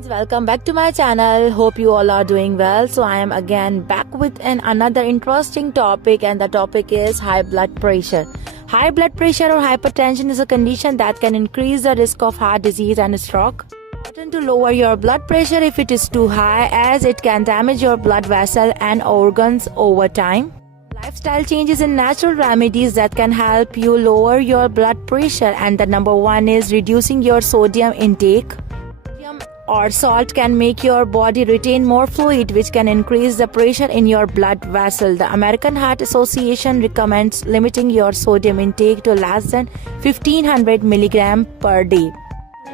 Friends, welcome back to my channel. Hope you all are doing well. So I am again back with another interesting topic, and the topic is high blood pressure. High blood pressure or hypertension is a condition that can increase the risk of heart disease and stroke. It's important to lower your blood pressure if it is too high, as it can damage your blood vessel and organs over time. Lifestyle changes and natural remedies that can help you lower your blood pressure, and the number one is reducing your sodium intake. Sodium or salt can make your body retain more fluid, which can increase the pressure in your blood vessel. The American Heart Association recommends limiting your sodium intake to less than 1500 mg per day.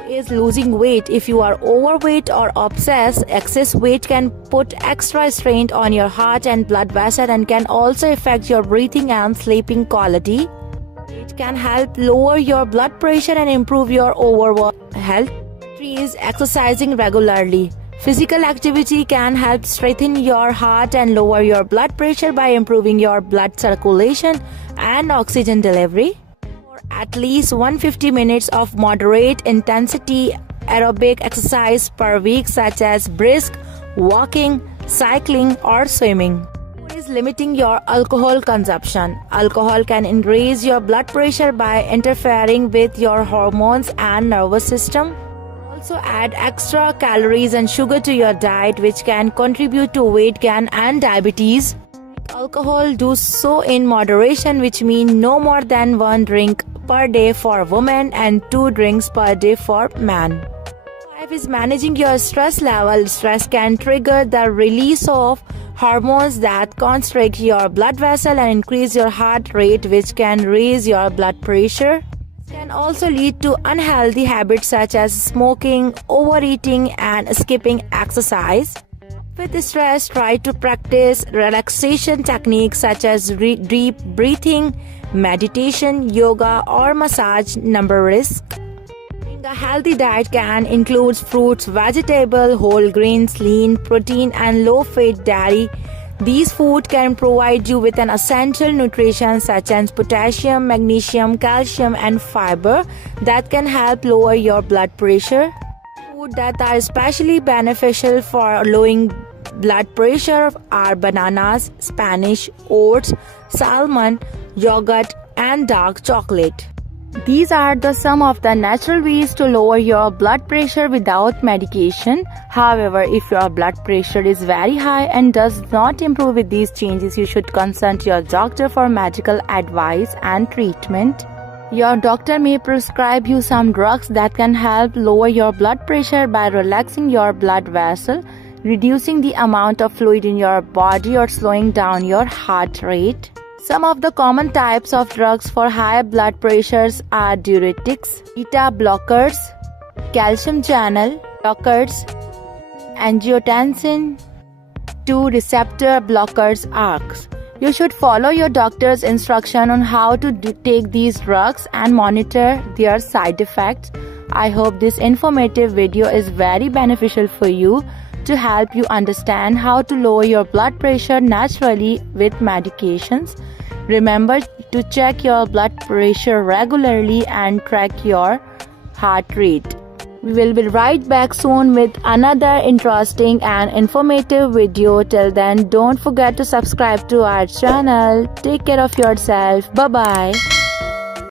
Is losing weight. If you are overweight or obese, excess weight can put extra strain on your heart and blood vessel and can also affect your breathing and sleeping quality. It can help lower your blood pressure and improve your overall health. 3 is exercising regularly. Physical activity can help strengthen your heart and lower your blood pressure by improving your blood circulation and oxygen delivery. At least 150 minutes of moderate intensity aerobic exercise per week, such as brisk walking, cycling, or swimming. 4 is limiting your alcohol consumption. Alcohol can increase your blood pressure by interfering with your hormones and nervous system. Also add extra calories and sugar to your diet, which can contribute to weight gain and diabetes. Alcohol, do so in moderation, which means no more than 1 drink per day for women and 2 drinks per day for men. 5 is managing your stress level. Stress can trigger the release of hormones that constrict your blood vessel and increase your heart rate, which can raise your blood pressure. It can also lead to unhealthy habits such as smoking, overeating, and skipping exercise. With stress, try to practice relaxation techniques such as deep breathing, meditation, yoga, or massage. Number risk. A healthy diet can include fruits, vegetables, whole grains, lean protein, and low-fat dairy. These foods can provide you with an essential nutrition such as potassium, magnesium, calcium, and fiber that can help lower your blood pressure. Food that are especially beneficial for lowering blood pressure are bananas, Spanish, oats, salmon, yogurt, and dark chocolate. These are some of the natural ways to lower your blood pressure without medication. However, if your blood pressure is very high and does not improve with these changes, you should consult your doctor for medical advice and treatment. Your doctor may prescribe you some drugs that can help lower your blood pressure by relaxing your blood vessel, reducing the amount of fluid in your body, or slowing down your heart rate. Some of the common types of drugs for high blood pressures are diuretics, beta blockers, calcium channel blockers, angiotensin II receptor blockers, ARCs. You should follow your doctor's instruction on how to take these drugs and monitor their side effects. I hope this informative video is very beneficial for you to help you understand how to lower your blood pressure naturally with medications. Remember to check your blood pressure regularly and track your heart rate. We will be right back soon with another interesting and informative video. Till then, don't forget to subscribe to our channel. Take care of yourself. Bye-bye.